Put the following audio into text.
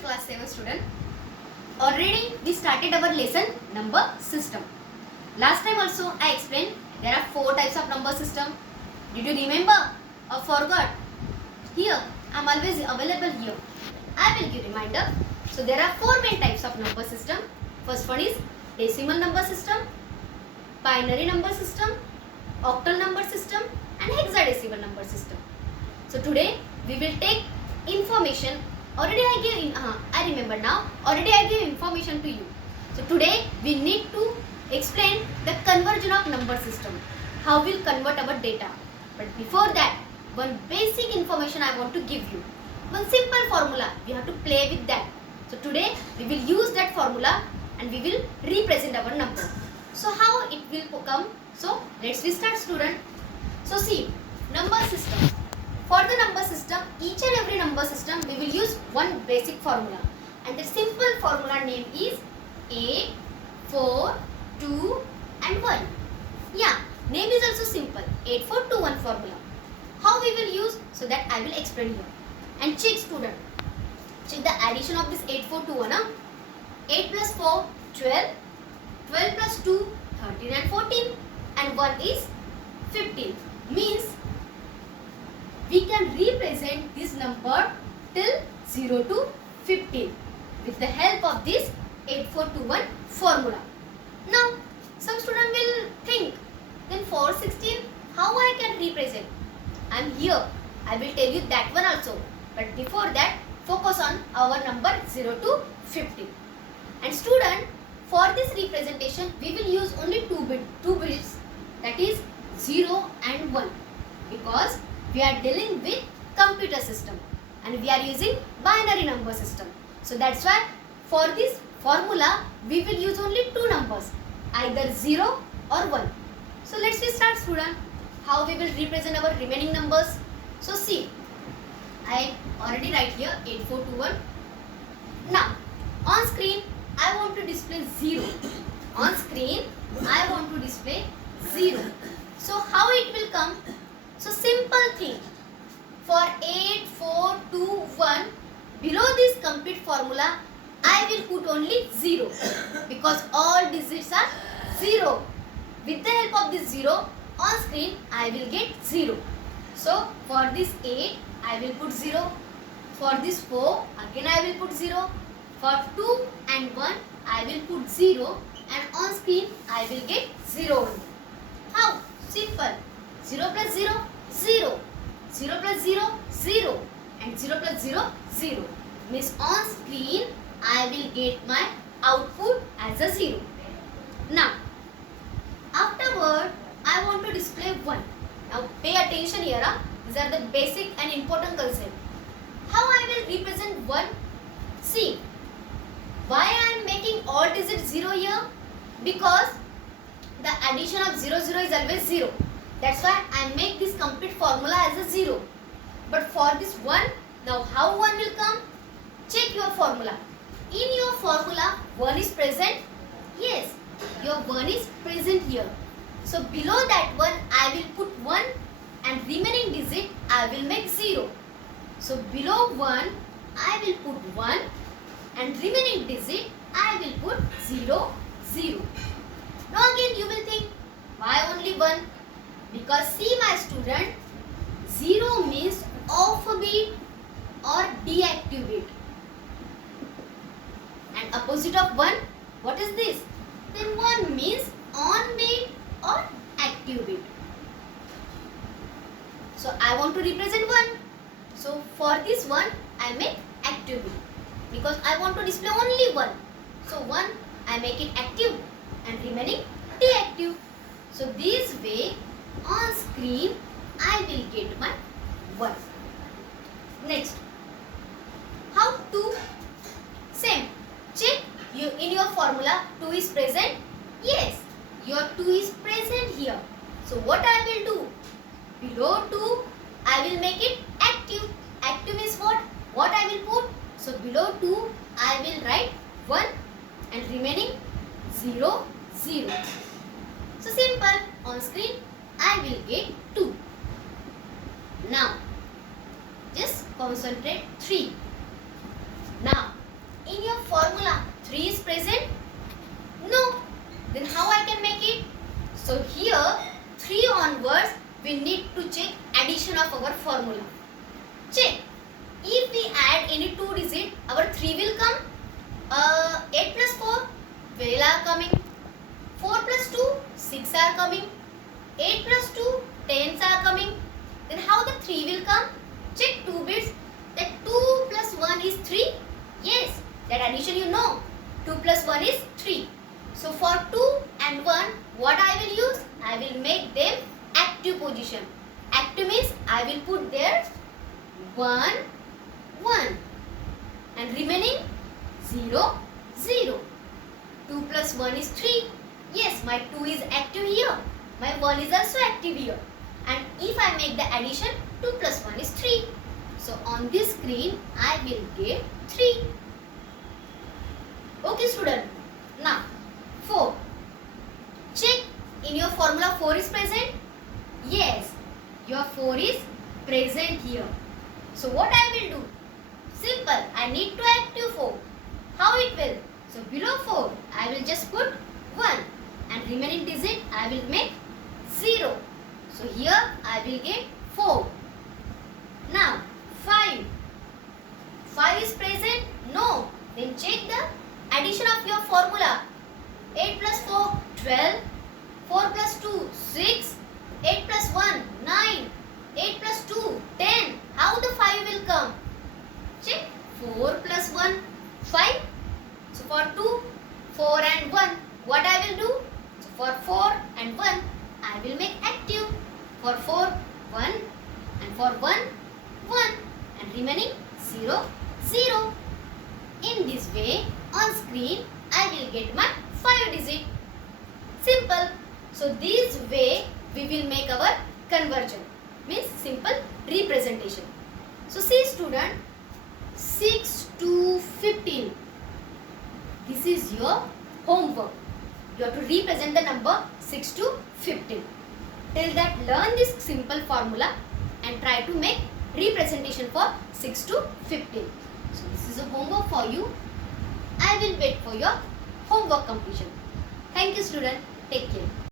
class 7 student. Already we started our lesson number system. Last time also I explained there are 4 types of number system. Did you remember or forgot? Here I am always available here. I will give reminder. So there are 4 main types of number system. First one is decimal number system, binary number system, octal number system and hexadecimal number system. So today we will take information. Already I gave I remember now. Already I gave information to you. So today we need to explain the conversion of number system. How we'll convert our data. But before that, one basic information I want to give you. One simple formula. We have to play with that. So today we will use that formula and we will represent our number. So how it will come? So let's start, student. So see, number system. For the number system, each and every number system we will use one basic formula. And the simple formula name is 8, 4, 2 and 1. Yeah, name is also simple. 8, 4, 2, 1 formula. How we will use? So that I will explain here. And check, student. Check the addition of this 8, 4, 2, 1. 8 plus 4, 12. 12 plus 2, 13 and 14. And 1 is 15. Means we can represent this number till 0 to 15 with the help of this 8421 formula. Now, some student will think, then 416, how I can represent? I am here. I will tell you that one also. But before that, focus on our number 0 to 15. And student, for this representation, we will use only two bits, that is 0 and 1, because we are dealing with computer system and we are using binary number system. So that's why for this formula we will use only two numbers, either 0 or 1. So let's start, student. How we will represent our remaining numbers. So see, I already write here 8421. Now on screen I want to display 0. On screen I want to display 0. So how it will come? So simple thing. For 8, 4, 2, 1, below this complete formula, I will put only 0 because all digits are 0. With the help of this 0, on screen I will get 0. So for this 8, I will put 0. For this 4, again I will put 0. For 2 and 1, I will put 0 and on screen I will get 0 only. How? Simple. 0 plus 0, 0. 0 plus 0, 0. And 0 plus 0, 0. Means on screen, I will get my output as a 0. Now, afterward, I want to display 1. Now, pay attention here. These are the basic and important concept. How I will represent 1? See, why I am making all digits 0 here? Because the addition of 0, 0 is always 0. That's why I make this complete formula as a 0. But for this 1, now how 1 will come? Check your formula. In your formula, 1 is present? Yes, your 1 is present here. So below that 1, I will put 1 and remaining digit I will make 0. So below 1, I will put 1 and remaining digit I will put 0, 0. Now again you will think, why only 1? Because see my student, 0 means off bit or deactive bit. And opposite of 1, what is this? Then 1 means on bit or active bit. So I want to represent 1. So for this 1, I make active bit. Because I want to display only 1. So 1, I make it active and remaining deactive. So this way, on screen, I will get my 1. Next, how 2? Same. Check in your formula 2 is present. Yes, your 2 is present here. So what I will do? Below 2, I will make it active. Active is what? What I will put? So below 2, I will write 1 and remaining 0, 0. So simple. On screen, I will get 2. Now, just concentrate 3. Now, So here 3 onwards we need to check addition of our formula. Check. If we add any 2 digit, our 3 will come. 8 plus 4, 12 are coming. 4 plus 2, 6 are coming. 8 plus 2, 10s are coming. Then how the 3 will come? Check 2 bits. That 2 plus 1 is 3. Yes, that addition you know. 2 plus 1 is 3. So for 2 and 1, what I will use? I will make them active position. Active means I will put there 1, 1 and remaining 0, 0. 2 plus 1 is 3. Yes, my 2 is active here. My 1 is also active here. And if I make the addition, 2 plus 1 is 3. So on this screen, I will get 3. Okay student. Now 4. Check in your formula 4 is present. Yes, your 4 is present here. So what I will do? Simple. I need to active 4. How it will? So below 4, I will just put 1 and remaining digit I will make 0. So here I will get 4. Now 5. 5 is present? No. Then check the addition of your formula. 8 plus 4, 12. 4 plus 2, 6. 8 plus 1, 9. 8 plus 2, 10. How the 5 will come? Check. 4 plus 1, 5. So for 2, 4 and 1, what I will do? So for 4 and 1, I will make active. For 4, 1 and for 1, 1 and remaining 0, 0. In this way, on screen, I will get my 5 digit. Simple. So this way, we will make our conversion. Means simple representation. So see student, 6 to 15. This is your homework. You have to represent the number 6 to 15. Till that, learn this simple formula and try to make representation for 6 to 15. So this is a homework for you. I will wait for your homework completion. Thank you student. Take care.